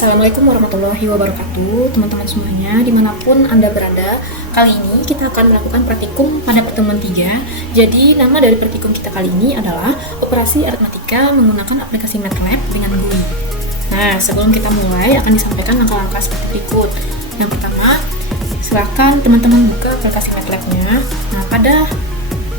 Assalamualaikum warahmatullahi wabarakatuh, teman-teman semuanya dimanapun Anda berada. Kali ini kita akan melakukan praktikum pada pertemuan 3. Jadi nama dari praktikum kita kali ini adalah operasi aritmatika menggunakan aplikasi MATLAB dengan GUI. Nah, sebelum kita mulai akan disampaikan langkah-langkah seperti berikut. Yang pertama, silakan teman-teman buka aplikasi MATLAB-nya. Nah, pada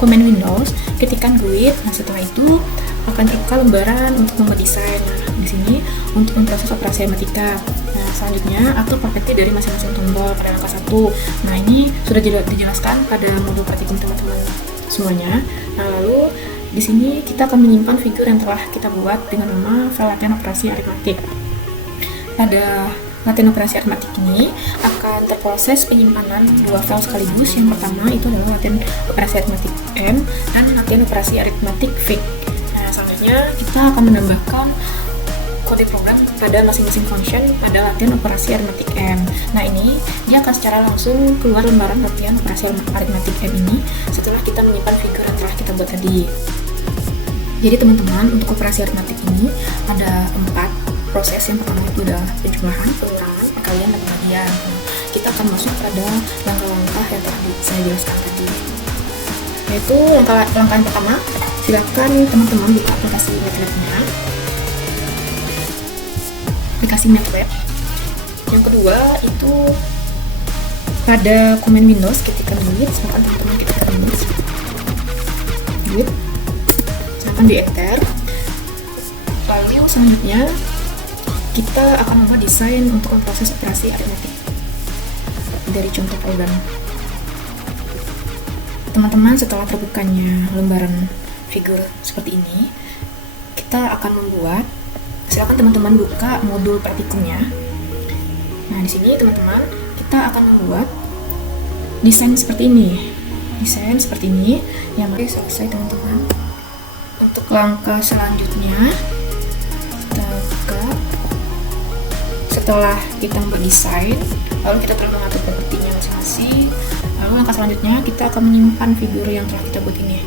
komen Windows, ketikkan GUI. Nah, setelah itu akan terbuka lembaran untuk membuat desain. Nah, di sini untuk memproses operasi aritmatika. Nah, selanjutnya atur properti dari masing-masing tombol pada langkah 1. Nah, ini sudah dijelaskan pada modul praktikum teman-teman semuanya. Nah, lalu di sini kita akan menyimpan figur yang telah kita buat dengan nama file latihan operasi aritmatik. Pada latihan operasi aritmatik ini akan terproses penyimpanan dua file sekaligus. Yang pertama itu adalah latihan operasi aritmatik M dan latihan operasi aritmatik V. Selanjutnya kita akan menambahkan kode program pada masing-masing function pada latihan operasi aritmatik M. Nah, ini dia akan secara langsung keluar lembaran latihan operasi aritmatik M ini setelah kita menyimpan figur yang telah kita buat tadi. Jadi teman-teman, untuk operasi aritmatik ini ada 4 proses. Yang pertama itu adalah penjumlahan, pengurangan, perkalian, dan pembagian. Nah, kita akan masuk pada langkah-langkah yang telah saya jelaskan tadi. Yaitu langkah yang pertama, silakan teman-teman buka aplikasi MATLAB-nya. Aplikasi MATLAB. Yang kedua itu pada komen Windows ketikkan delete. Silakan teman-teman ketikkan delete. Silakan di enter. Lalu selanjutnya kita akan membuat desain untuk proses operasi aritmatik dari contoh program. Teman-teman, setelah terbukanya lembaran figur seperti ini, kita akan membuat. Silakan teman-teman buka modul praktikumnya. Nah, di sini teman-teman kita akan membuat desain seperti ini. Desain seperti ini yang selesai teman-teman. Untuk langkah selanjutnya kita buka. Setelah kita membuat desain, lalu kita telah mengatur propertinya masing-masing. Lalu langkah selanjutnya kita akan menyimpan figur yang telah kita buat ini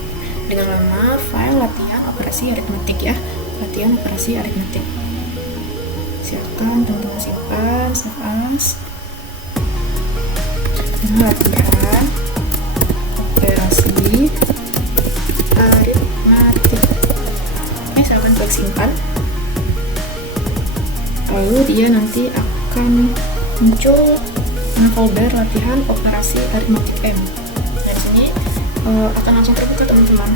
dengan nama file latihan operasi aritmatik ya, latihan operasi aritmatik. Silakan teman-teman simpan, save as dengan latihan operasi aritmatik. Oke, silakan klik simpan. Lalu dia nanti akan muncul folder latihan operasi aritmatik M. Nah, di sini akan langsung terbuka teman-teman.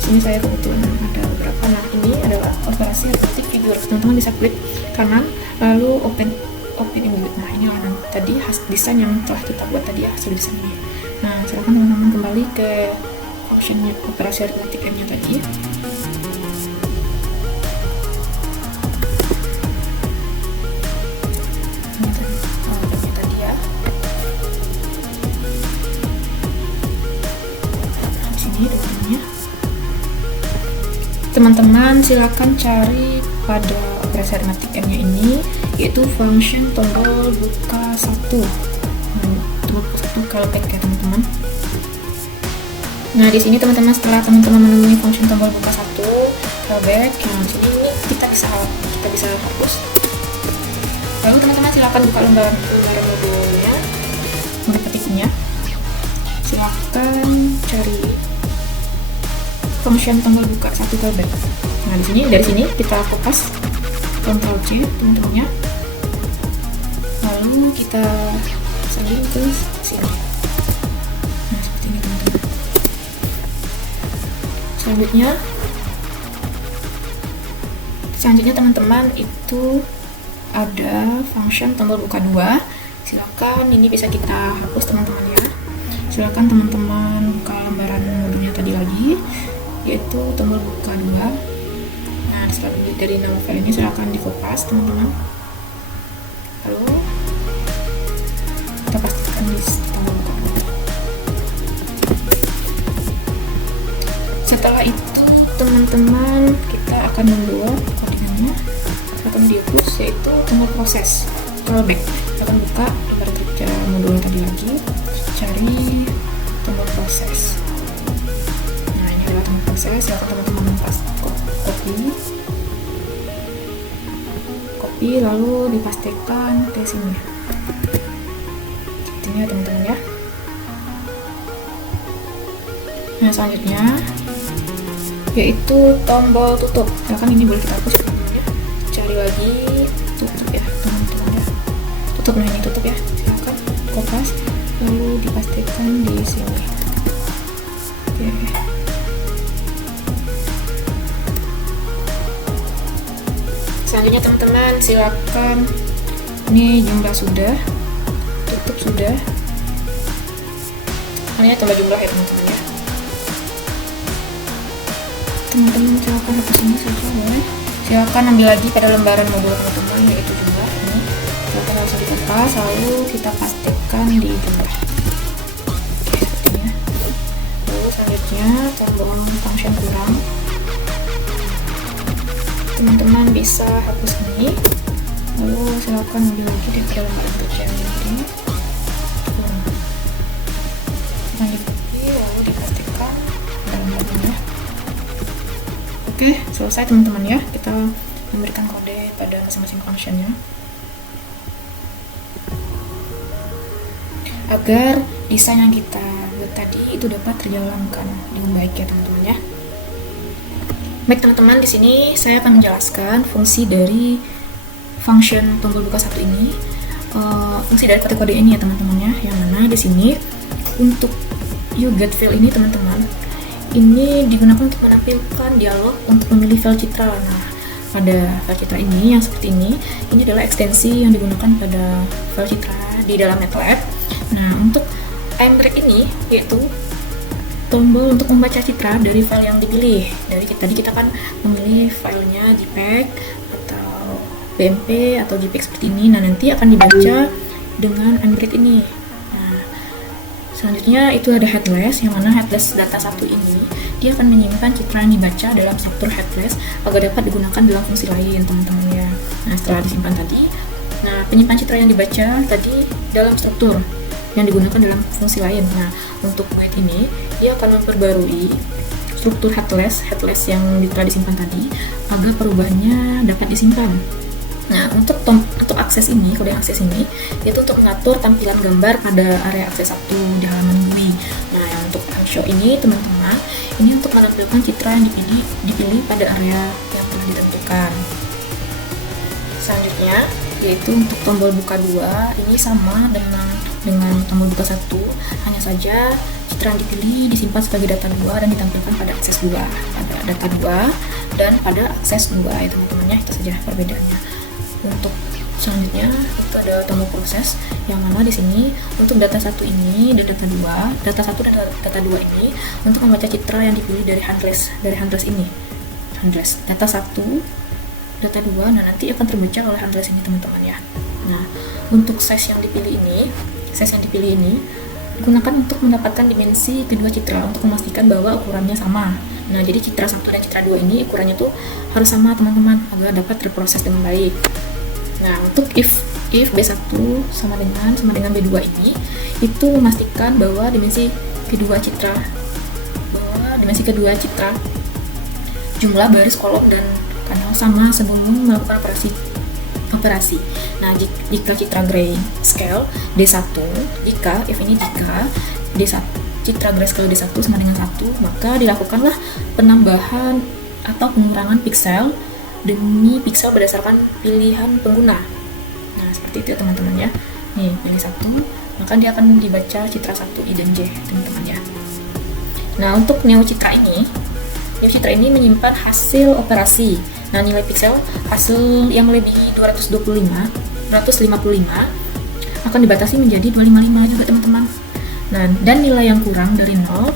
Sini saya kebetulan ada beberapa. Nah, ini adalah operasi aritmatik figur. Teman-teman bisa klik kanan, lalu open ini. Nah, ini tadi desain yang telah kita buat tadi, hasil desainnya. Nah, silakan teman-teman kembali ke optionnya operasi aritmatik M-nya tadi. Teman-teman silakan cari pada operasi aritmatik M-nya ini, yaitu function tombol buka 1. Tombol buka 1 callback ya teman-teman. Nah, di sini teman-teman setelah teman-teman menemui function tombol buka 1 callback, nah di sini kita bisa hapus. Lalu teman-teman silakan buka lembaran modulnya, modul praktiknya. Silakan cari function tombol buka 1 callback. Nah, dari sini kita kopas Ctrl C teman-temannya. Lalu kita salin ke sini. Nah, seperti ini teman-teman. Selanjutnya teman-teman itu ada function tombol buka 2. Silakan ini bisa kita hapus teman-teman ya. Silakan teman-teman buka lembaran modulnya tadi lagi, yaitu tombol buka 2. Nah, setelah dari nama file ini silakan dikopas teman-teman. Lalu kita pastikan di tombol buka 2. Setelah itu teman-teman kita akan membuat codingannya, akan dihapus, yaitu tombol proses callback. Kita akan buka lembaran kerja modul tadi lagi, cari tombol proses. Silakan teman-teman copy rapi lalu dipastikan ke sini. Ini ya teman-teman ya. Nah selanjutnya yaitu tombol tutup. Ya kan ini boleh kita hapus teman-teman ya. Cari lagi tutup ya teman-teman ya. Tutup, nah ini tutup ya. Silakan kopas lalu dipastikan di sini. Oke. Selanjutnya teman-teman silakan, ini jumlah sudah, tutup sudah, hanya tambah jumlah ya teman-teman ya. Teman-teman silakan hapus ini saja boleh. Silakan ambil lagi pada lembaran modul teman-teman yaitu jumlah ini. Silakan langsung dikopas lalu kita pastikan di jumlah. Oke, sepertinya. Lalu selanjutnya tombol function kurang. Teman-teman bisa hapus ini lalu silakan ambil lagi di pada lembaran kerja ini, lanjut lagi lalu dipastikan dalam lembarannya. Oke, selesai teman-teman ya, kita memberikan kode pada masing-masing functionnya agar desain yang kita buat tadi itu dapat terjalankan dengan baik ya teman-teman ya. Baik teman-teman, di sini saya akan menjelaskan fungsi dari function tombol buka satu ini, fungsi dari kode-kode ini ya teman-teman ya. Yang mana di sini untuk uGetFile ini teman-teman, ini digunakan untuk menampilkan dialog untuk memilih file citra. Nah, pada file citra ini yang seperti ini adalah ekstensi yang digunakan pada file citra di dalam MATLAB. Nah, untuk imrec ini yaitu tombol untuk membaca citra dari file yang dipilih. Dari tadi kita kan memilih filenya JPEG atau BMP atau JPEG seperti ini. Nah nanti akan dibaca dengan imrec ini. Nah selanjutnya itu ada headless, yang mana headless data satu ini dia akan menyimpan citra yang dibaca dalam struktur headless agar dapat digunakan dalam fungsi lain teman-teman ya. Nah setelah disimpan tadi, nah penyimpan citra yang dibaca tadi dalam struktur yang digunakan dalam fungsi lain. Nah, untuk wait ini dia akan memperbarui struktur headless yang telah disimpan tadi agar perubahannya dapat disimpan. Nah, untuk akses ini, kode akses ini itu untuk mengatur tampilan gambar pada area akses 1 di halaman GUI. Nah, yang untuk show ini teman-teman, ini untuk menampilkan citra yang dipilih pada area yang telah ditentukan. Selanjutnya yaitu untuk tombol buka 2 ini sama dengan tombol buka 1, hanya saja citra yang dipilih disimpan sebagai data 2 dan ditampilkan pada akses 2, pada data 2 dan pada akses 2 ya teman-teman ya, itu saja perbedaannya. Untuk selanjutnya itu ada tombol proses, yang mana di sini untuk data 1 ini dan data 2, data 1 dan data 2 ini untuk membaca citra yang dipilih dari handless ini, handless data 1, data 2, nah nanti akan terbaca oleh handless ini teman-teman ya. Nah untuk size yang dipilih ini digunakan untuk mendapatkan dimensi kedua citra untuk memastikan bahwa ukurannya sama. Nah jadi citra 1 dan citra 2 ini ukurannya tuh harus sama teman-teman agar dapat terproses dengan baik. Nah untuk if B1 sama dengan B2 ini itu memastikan bahwa dimensi kedua citra jumlah baris, kolom dan kanal sama sebelum melakukan operasi. Nah, jika citra grayscale D1, jika D1 citra grayscale D1 sama dengan 1, maka dilakukanlah penambahan atau pengurangan piksel demi piksel berdasarkan pilihan pengguna. Nah, seperti itu ya teman-teman ya. Nih, pilih 1, maka dia akan dibaca citra 1 I dan J, teman-teman ya. Nah, untuk neo citra ini menyimpan hasil operasi. Nah, nilai piksel hasil yang melebihi 255 akan dibatasi menjadi 255 juga teman-teman. Nah, dan nilai yang kurang dari 0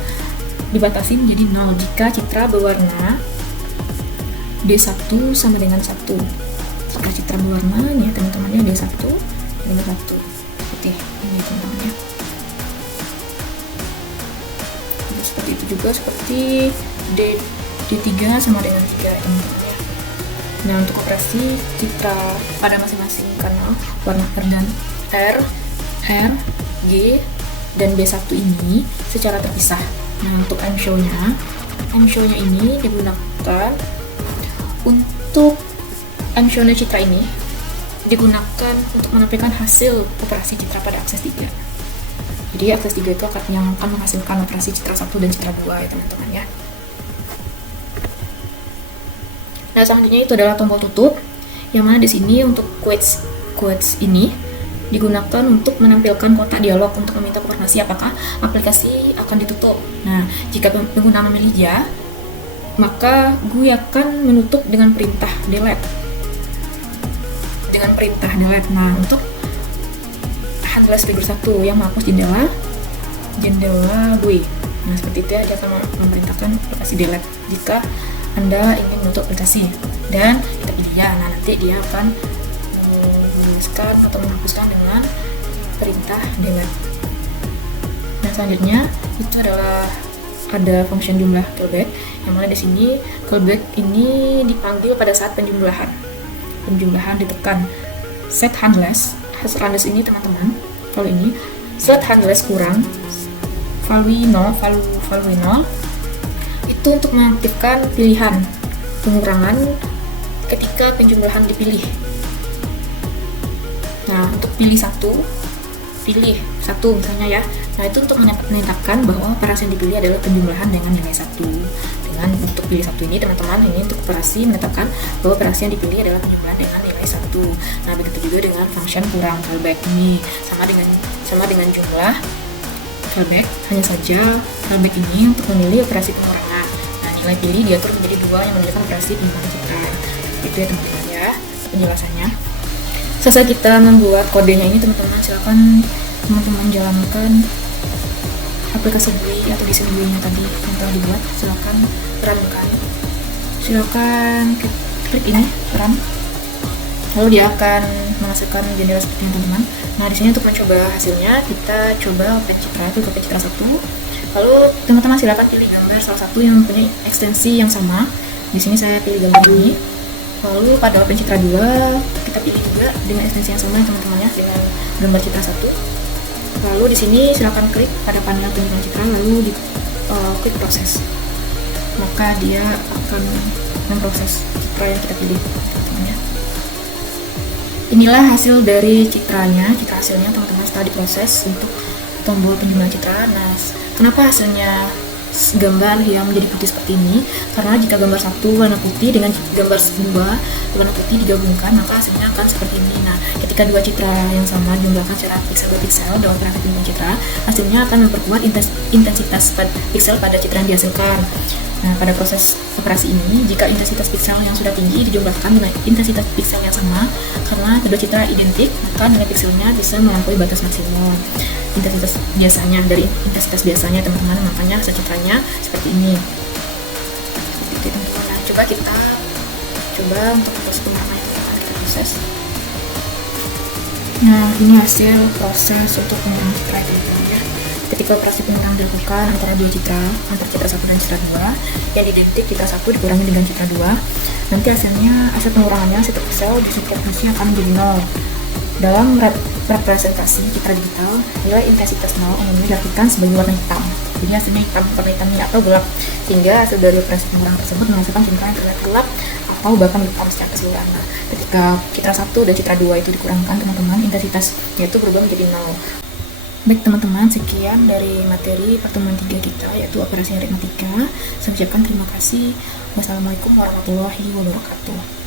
dibatasi menjadi 0 jika citra berwarna D1 sama dengan 1. Jika citra berwarna ya teman-teman ya D1 dengan 1 seperti ini teman-teman ya. Seperti itu juga seperti D3 sama dengan 3 teman-teman ya. Nah, untuk operasi citra pada masing-masing kanal warna R, G, dan B1 ini secara terpisah. Nah, untuk M-show-nya ini digunakan untuk M-show-nya citra ini digunakan untuk menampilkan hasil operasi citra pada akses 3. Jadi akses 3 itu yang akan menghasilkan operasi citra 1 dan citra 2 ya teman-teman ya. Nah, selanjutnya itu adalah tombol tutup, yang mana di sini untuk quotes ini digunakan untuk menampilkan kotak dialog untuk meminta konfirmasi apakah aplikasi akan ditutup. Nah, jika pengguna memilih ya, maka GUI akan menutup dengan perintah delete. Nah, untuk handles figur 1 yang menghapus jendela GUI. Nah, seperti itu ya, dia akan memerintahkan aplikasi delete jika Anda ingin menutup aplikasi, dan kita pilih ya. Nah, nanti dia akan menuliskan atau menghapuskan dengan perintah delete. Nah, selanjutnya itu adalah ada function jumlah callback, yang mana di sini callback ini dipanggil pada saat penjumlahan ditekan set handless ini teman-teman. Kalau ini set handless kurang value 0 itu untuk mengaktifkan pilihan pengurangan ketika penjumlahan dipilih. Nah, untuk pilih satu misalnya ya. Nah, itu untuk menetapkan bahwa operasi yang dipilih adalah penjumlahan dengan nilai 1. Dengan untuk pilih 1 ini teman-teman, ini untuk operasi menetapkan bahwa operasi yang dipilih adalah penjumlahan dengan nilai 1. Nah, begitu juga dengan function kurang callback ini, sama dengan jumlah callback, hanya saja callback ini untuk memilih operasi pengurangan. Nah, nilai pilih diatur menjadi 2 yang menunjukkan operasi pengurangan citra. Itu ya teman-teman ya penjelasannya. Selesai kita membuat kodenya ini teman-teman, silakan teman-teman jalankan aplikasi GUI atau desain GUI-nya tadi yang telah dibuat. Silakan klik ini run, lalu dia akan menghasilkan jendela seperti ini teman-teman. Nah, di sini untuk mencoba hasilnya kita coba open citra itu ke citra 1. Lalu teman-teman silakan pilih gambar salah satu yang mempunyai ekstensi yang sama. Di sini saya pilih gambar ini. Lalu pada open citra 2 kita pilih juga dengan ekstensi yang sama teman-teman ya, dengan gambar citra 1. Lalu di sini silakan klik pada panel penjualan citra, lalu klik proses. Maka dia akan memproses citra yang kita pilih teman-teman ya. Inilah hasil dari citra hasilnya teman-teman setelah diproses untuk tombol penjualan citra. Nah, kenapa hasilnya gambar yang menjadi putih seperti ini? Karena jika gambar 1 warna putih dengan gambar 2 warna putih digabungkan, maka hasilnya akan seperti ini. Nah, ketika dua citra yang sama dijumlahkan secara pixel per pixel dengan operasi penjualan citra, hasilnya akan memperkuat intensitas pixel pada citra yang dihasilkan. Nah, pada proses operasi ini, jika intensitas pixel yang sudah tinggi dijumlahkan dengan intensitas pixel yang sama, karena kedua citra identik, maka nilai pixelnya bisa melampaui batas maksimum intensitas biasanya teman-teman. Makanya hasil citranya seperti ini. Seperti itu teman-teman. Nah, coba untuk proses pengurangan kita proses. Nah, ini hasil proses untuk pengurangan citra itu ya. Ketika operasi pengurangan dilakukan antara citra 1 dan citra 2, yang identik citra 1 dikurangi dengan citra 2, nanti hasil pengurangannya setiap pixel di setiap posisi akan menjadi 0. Dalam representasi citra digital, nilai intensitas 0 umumnya diartikan sebagai warna hitam. Jadi hasilnya warna hitam ini atau gelap, sehingga hasil dari operasi pengurangan tersebut menghasilkan citra yang terlihat gelap atau bahkan hitam secara keseluruhan. Nah, ketika citra 1 dan citra 2 itu dikurangkan teman-teman, intensitasnya itu berubah menjadi 0. Baik teman-teman, sekian dari materi pertemuan 3 kita, yaitu operasi aritmatika. Saya ucapkan terima kasih. Wassalamualaikum warahmatullahi wabarakatuh.